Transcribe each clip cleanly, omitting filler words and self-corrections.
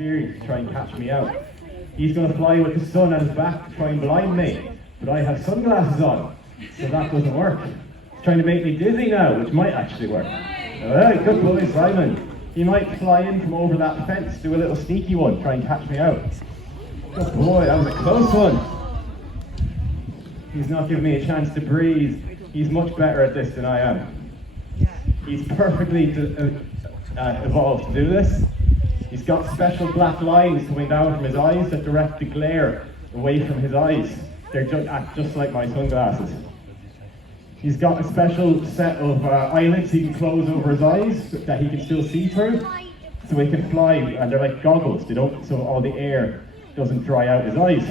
experience to try and catch me out. He's going to fly with the sun at his back to try and blind me, but I have sunglasses on, so that doesn't work. He's trying to make me dizzy now, which might actually work. Alright, good boy, Simon. He might fly in from over that fence, do a little sneaky one, try and catch me out. Good boy, that was a close one. He's not giving me a chance to breathe. He's much better at this than I am. He's perfectly evolved to do this. He's got special black lines coming down from his eyes that direct the glare away from his eyes. They're just like my sunglasses. He's got a special set of eyelids he can close over his eyes that he can still see through, so he can fly, and they're like goggles. They don't, so all the air doesn't dry out his eyes.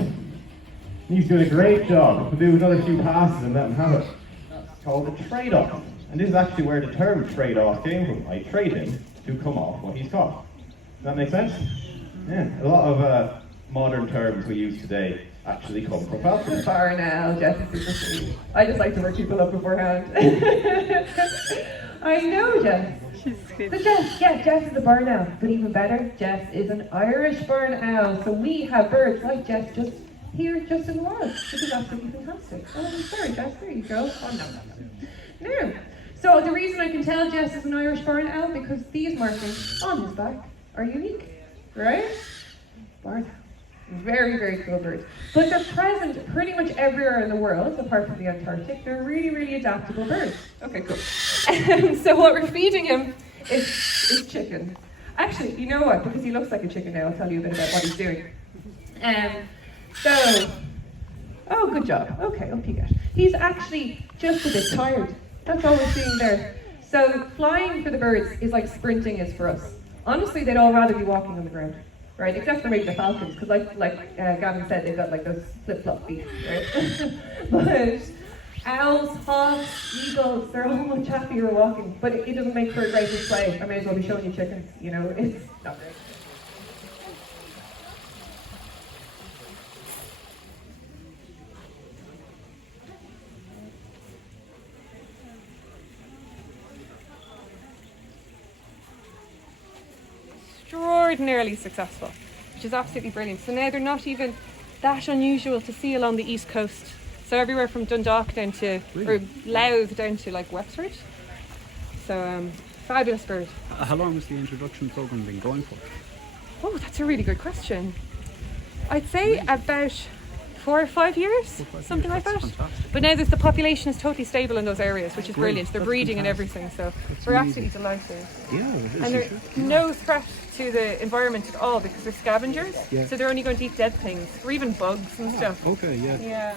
He's doing a great job. We'll do another few passes and let him have it. It's called a trade-off, and this is actually where the term trade-off came from. I trade him to come off what he's got. Does that make sense? Yeah, a lot of modern terms we use today actually come from falcons. Bar now, Jess is super sweet. I just like to work people up beforehand. I know Jess. She's good. So Jess is a barn owl, but even better, Jess is an Irish barn owl. So we have birds like Jess just here, just in the wild, which is absolutely fantastic. Oh, I'm sorry, Jess, there you go. Oh, no. No. So the reason I can tell Jess is an Irish barn owl, because these markings on his back are unique, right? Barn owl. Very, very cool birds. But they're present pretty much everywhere in the world, apart from the Antarctic. They're really, really adaptable birds. Okay, cool. So what we're feeding him is chicken. Actually, you know what? Because he looks like a chicken now, I'll tell you a bit about what he's doing. Oh, good job. Okay, up you get. He's actually just a bit tired. That's all we're seeing there. So flying for the birds is like sprinting is for us. Honestly, they'd all rather be walking on the ground. Right, except for maybe the falcons, because like Gavin said, they've got like those flip-flop feet, right? But owls, hawks, eagles, they're all much happier walking, but it doesn't make for a great display. I may as well be showing you chickens, you know, it's not great. Extraordinarily successful, which is absolutely brilliant. So now they're not even that unusual to see along the east coast. So everywhere from Dundalk down to, or Louth down to like Wexford. So fabulous bird. How long has the introduction programme been going for? Oh, that's a really good question. I'd say about 4 or 5 years, something like that. Fantastic. But now the population is totally stable in those areas, which is brilliant. They're That's breeding fantastic. and everything, so That's we're amazing. absolutely delighted. Yeah, it is. And there's no threat to the environment at all because they're scavengers, Yeah. so they're only going to eat dead things or even bugs and stuff. Okay, yeah. Yeah.